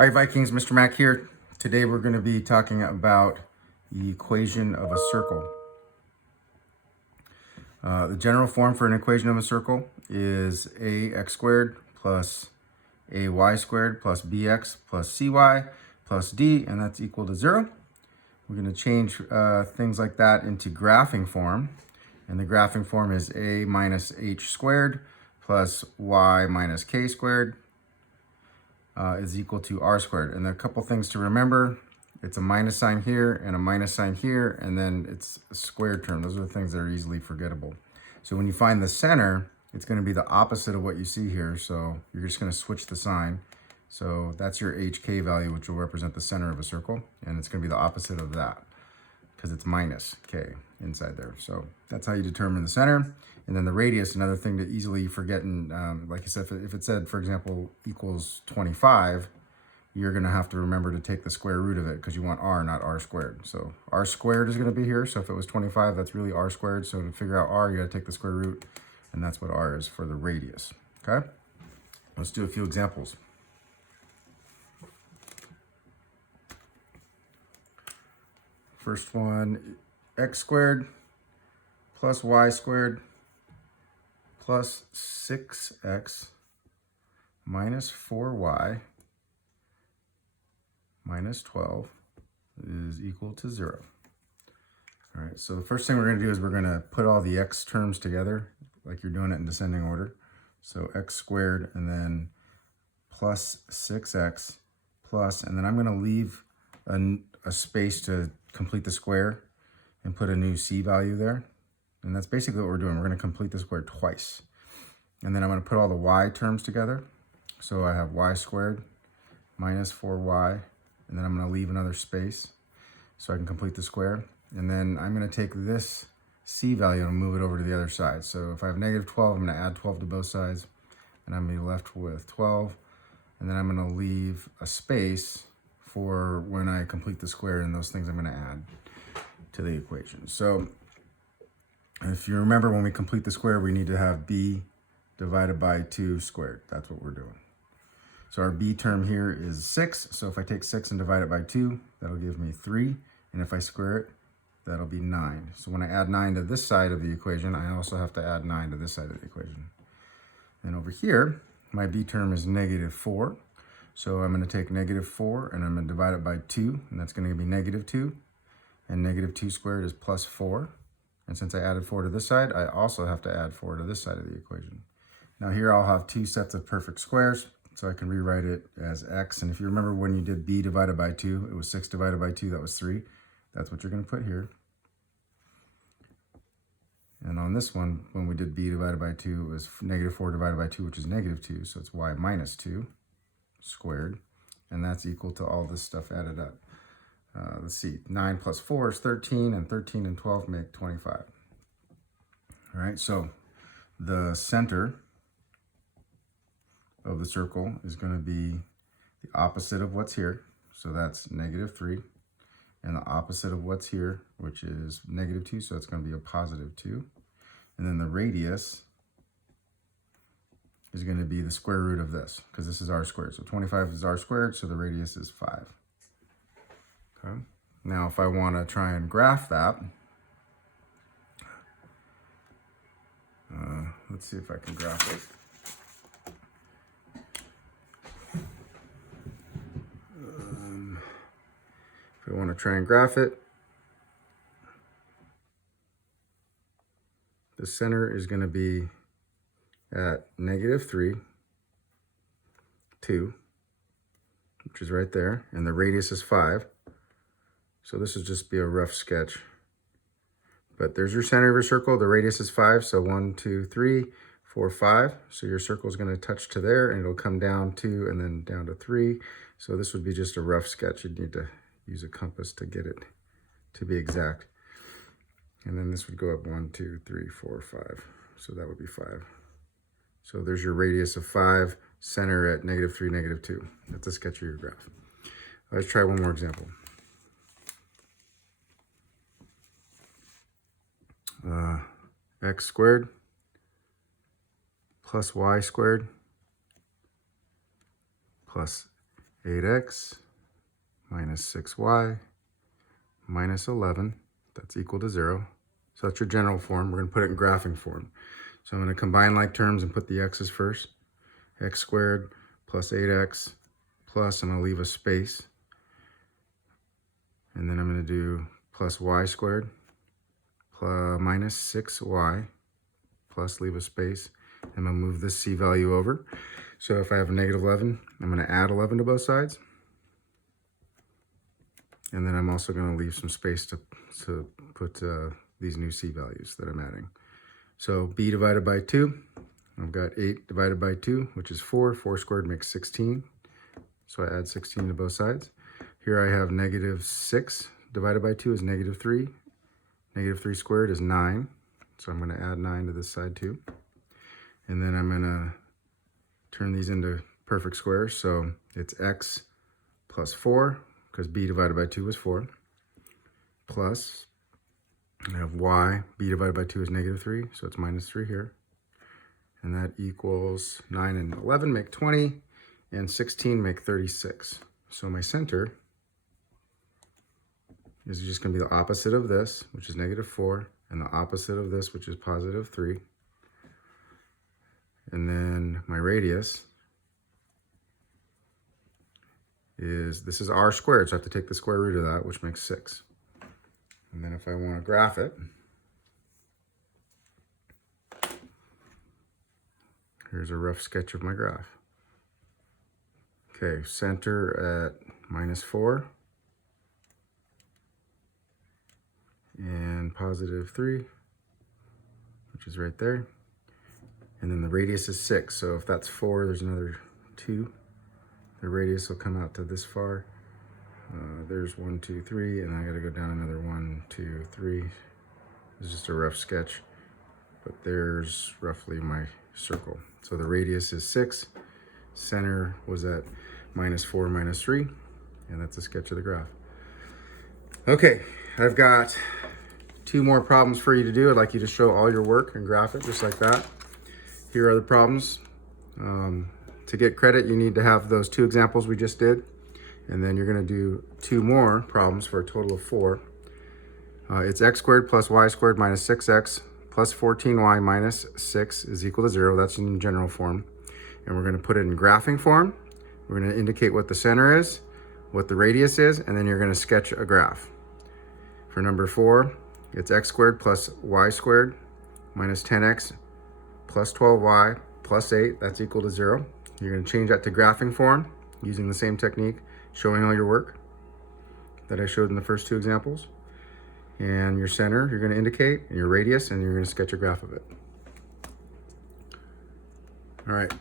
Hi Vikings, Mr. Mac here. Today we're going to be talking about the equation of a circle. The general form for an equation of a circle is ax squared plus ay squared plus bx plus cy plus d, and that's equal to 0. We're going to change things like that into graphing form. And the graphing form is a minus h squared plus y minus k squared is equal to r squared. And there are a couple things to remember. It's a minus sign here and a minus sign here, and then it's a squared term. Those are the things that are easily forgettable. So when you find the center, it's going to be the opposite of what you see here. So you're just going to switch the sign. So that's your hk value, which will represent the center of a circle. And it's going to be the opposite of that because it's minus k inside there. So that's how you determine the center. And then the radius, another thing to easily forget, and like I said, if it said, for example, equals 25, you're going to have to remember to take the square root of it because you want r, not r squared. So r squared is going to be here. So if it was 25, that's really r squared. So to figure out r, you got to take the square root, and that's what r is for the radius. Okay? Let's do a few examples. First one, x squared plus y squared plus 6x minus 4y minus 12 is equal to 0. All right, so the first thing we're going to do is we're going to put all the x terms together like you're doing it in descending order. So x squared and then plus 6x plus, and then I'm going to leave a space to complete the square and put a new c value there. And that's basically what we're doing. We're going to complete the square twice. And then I'm going to put all the y terms together. So I have y squared minus 4y, and then I'm going to leave another space so I can complete the square. And then I'm going to take this c value and move it over to the other side. So if I have negative 12, I'm going to add 12 to both sides, and I'm going to be left with 12. And then I'm going to leave a space for when I complete the square, and those things I'm going to add to the equation. So if you remember, when we complete the square, we need to have b divided by 2 squared. That's what we're doing. So our b term here is 6. So if I take 6 and divide it by 2, that'll give me 3. And if I square it, that'll be 9. So when I add 9 to this side of the equation, I also have to add 9 to this side of the equation. And over here, my b term is negative 4. So I'm going to take negative 4 and I'm going to divide it by 2. And that's going to be negative 2. And negative 2 squared is plus 4. And since I added 4 to this side, I also have to add 4 to this side of the equation. Now here I'll have two sets of perfect squares, so I can rewrite it as x. And if you remember when you did b divided by 2, it was 6 divided by 2, that was 3. That's what you're going to put here. And on this one, when we did b divided by 2, it was negative 4 divided by 2, which is negative 2. So it's y minus 2 squared. And that's equal to all this stuff added up. Let's see, 9 plus 4 is 13, and 13 and 12 make 25. All right, so the center of the circle is going to be the opposite of what's here. So that's negative 3. And the opposite of what's here, which is negative 2. So it's going to be a positive 2. And then the radius is going to be the square root of this, because this is r squared. So 25 is r squared, so the radius is 5. Okay. Now if I want to try and graph that, let's see if I can graph it. If I want to try and graph it, the center is going to be at negative 3, 2, which is right there, and the radius is 5. So this will just be a rough sketch. But there's your center of your circle. The radius is 5, so 1, 2, 3, 4, 5. So your circle is going to touch to there, and it'll come down 2 and then down to 3. So this would be just a rough sketch. You'd need to use a compass to get it to be exact. And then this would go up 1, 2, 3, 4, 5. So that would be 5. So there's your radius of 5, center at negative 3, negative 2. That's a sketch of your graph. Let's try one more example. X squared plus y squared plus 8x minus 6y minus 11, that's equal to 0. So that's your general form. We're going to put it in graphing form. So I'm going to combine like terms and put the x's first. X squared plus 8x plus, I'm going to leave a space. And then I'm going to do plus y squared plus minus 6y plus, leave a space. I'm going to move this c value over. So if I have a negative 11, I'm going to add 11 to both sides. And then I'm also going to leave some space to put these new c values that I'm adding. So b divided by 2, I've got 8 divided by 2, which is 4. 4 squared makes 16. So I add 16 to both sides. Here I have negative 6 divided by 2 is negative 3. Negative 3 squared is 9. So I'm going to add 9 to this side too. And then I'm going to turn these into perfect squares. So it's x plus 4, because b divided by 2 is 4, plus I have y, b divided by 2 is negative 3, so it's minus 3 here. And that equals 9 and 11 make 20, and 16 make 36. So my center is just going to be the opposite of this, which is negative 4, and the opposite of this, which is positive 3. And then my radius is, this is r squared, so I have to take the square root of that, which makes 6. And then if I want to graph it, here's a rough sketch of my graph. Okay, center at minus 4 and positive 3, which is right there. And then the radius is 6, so if that's 4, there's another 2. The radius will come out to this far. There's 1, 2, 3, and I gotta go down another 1, 2, 3. This is just a rough sketch, but there's roughly my circle. So the radius is 6, center was at minus 4, minus 3, and that's a sketch of the graph. Okay, I've got 2 more problems for you to do. I'd like you to show all your work and graph it just like that. Here are the problems. To get credit, you need to have those 2 examples we just did, and then you're going to do 2 more problems for a total of 4. It's x squared plus y squared minus 6x plus 14y minus 6 is equal to 0. That's in general form. And we're going to put it in graphing form. We're going to indicate what the center is, what the radius is, and then you're going to sketch a graph. For number 4, it's x squared plus y squared minus 10x plus 12y plus 8. That's equal to 0. You're going to change that to graphing form using the same technique, showing all your work that I showed in the first 2 examples. And your center, you're going to indicate, and your radius, and you're going to sketch a graph of it. All right.